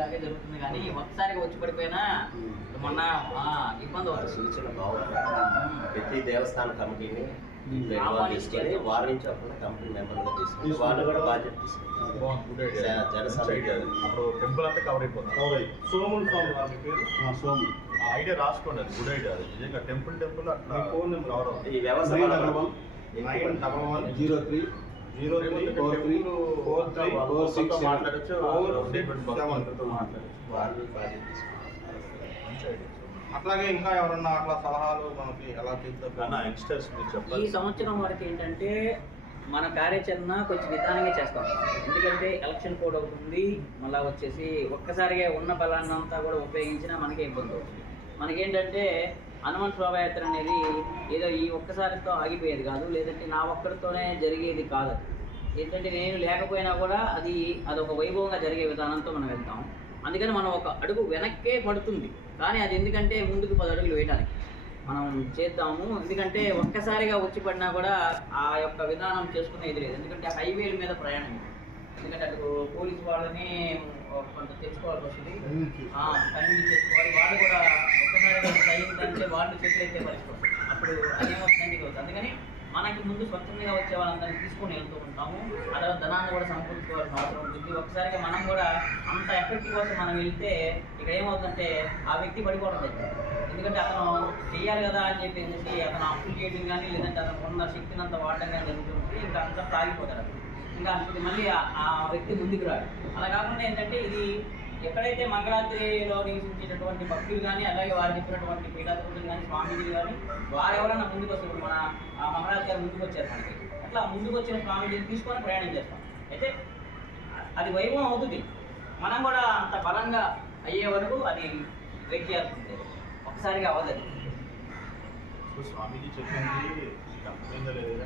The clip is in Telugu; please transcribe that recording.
లాగే జరుగుతుంది కానీ ఒక్కసారిగా వచ్చి పడిపోయినా మొన్న ఇబ్బంది అవుతుంది. సూచన బాగుంటుంది. ప్రతి దేవస్థాన కమిటీని తీసుకొని వారి నుంచి అప్పుడు కంపెనీ మెంబర్గా తీసుకొని వాళ్ళు కూడా బాధ్యత తీసుకుంటారు. అప్పుడు టెంపుల్ అంతా కవర్ అయిపోతుంది. సోములు స్వామి వారి పేరు సోములు. ఆ ఐడియా రాసుకోండి, అది గుడ్ ఐడియా. అది నిజంగా టెంపుల్ అట్లా ఫోన్ నెంబర్ కవర్ అవుతుంది. ఈ వ్యవసాయ 91103 03 మాట్లాడచ్చు, వాళ్ళు బాధ్యత తీసుకుంటారు. అట్లాగే ఇంకా ఎవరన్నా అట్లా సలహాలు మనకి ఎలా చేస్తారు యంగ్స్టర్స్ మీరు ఈ చెప్పాలి. సంవత్సరం వరకు ఏంటంటే మన కార్యాచరణ కొంచెం నిదానంగా చేస్తాం. ఎందుకంటే ఎలక్షన్ కోడ్ అవుతుంది, మళ్ళీ వచ్చేసి ఒక్కసారిగా ఉన్న బలాన్ని అంతా కూడా ఉపయోగించినా మనకే ఇబ్బంది అవుతుంది. మనకేంటంటే హనుమంత్ శోభాయాత్ర అనేది ఏదో ఈ ఒక్కసారితో ఆగిపోయేది కాదు, లేదంటే నా ఒక్కడితోనే జరిగేది కాదు. ఏంటంటే నేను లేకపోయినా కూడా అదొక వైభవంగా జరిగే విధానంతో మనం వెళ్తాం. అందుకని మనం ఒక అడుగు వెనక్కే పడుతుంది, కానీ అది ఎందుకంటే ముందుకు 10 అడుగులు వేయడానికి మనం చేద్దాము. ఎందుకంటే ఒక్కసారిగా వచ్చి పడినా కూడా ఆ యొక్క విధానం చేసుకునేది లేదు. ఎందుకంటే హైవేల మీద ప్రయాణం, ఎందుకంటే అటు పోలీసు వాళ్ళని కొంత తెచ్చుకోవాల్సి వస్తుంది, కన్విన్స్ చేసుకోవాలి. వాళ్ళు కూడా ఒక్కసారిగా అయిందంటే వాళ్ళు చేతులైతే పరిస్థితి, అప్పుడు అదేమవుతుందండి అవుతుంది. అందుకని మనకి ముందు స్వచ్ఛంగా వచ్చే వాళ్ళందరినీ తీసుకొని వెళ్తూ ఉంటాము. అలా ధనాన్ని కూడా సమకూర్చుకోవాల్సిన అవసరం ఉంటుంది. ఒకసారిగా మనం కూడా అంత ఎఫెక్ట్ కోసం మనం వెళ్తే ఇక్కడ ఏమవుతుందంటే ఆ వ్యక్తి పడిపోవడం లేదు. ఎందుకంటే అతను చెయ్యాలి కదా అని చెప్పేసి అతను అప్పులు చేయడం కానీ, లేదంటే అతను ఉన్న శక్తిని అంతా వాడడం కానీ జరుగుతుంది. ఇంకా అంతా తాగిపోతాడు, ఇంకా అంత మళ్ళీ ఆ వ్యక్తి ముందుకు రాడు. అలా కాకుండా ఏంటంటే ఇది ఎక్కడైతే మంగళాద్రిలో నివసించేటటువంటి భక్తులు కానీ, అలాగే వారు చెప్పినటువంటి పీఠాధిపతులు కానీ, స్వామీజీలు కానీ, వారు ఎవరైనా ముందుకు వస్తారు. మన మంగళాద్రి గారు ముందుకు వచ్చారు మనకి. అట్లా ముందుకు వచ్చిన స్వామీజీని తీసుకొని ప్రయాణం చేస్తాం. అయితే అది వైభవం అవుతుంది. మనం కూడా అంత బలంగా అయ్యే వరకు అది వెయిట్ చేయాల్సిందే, ఒకసారిగా అవ్వదు. స్వామీజీ చెప్పింది అర్థమైందా లేదా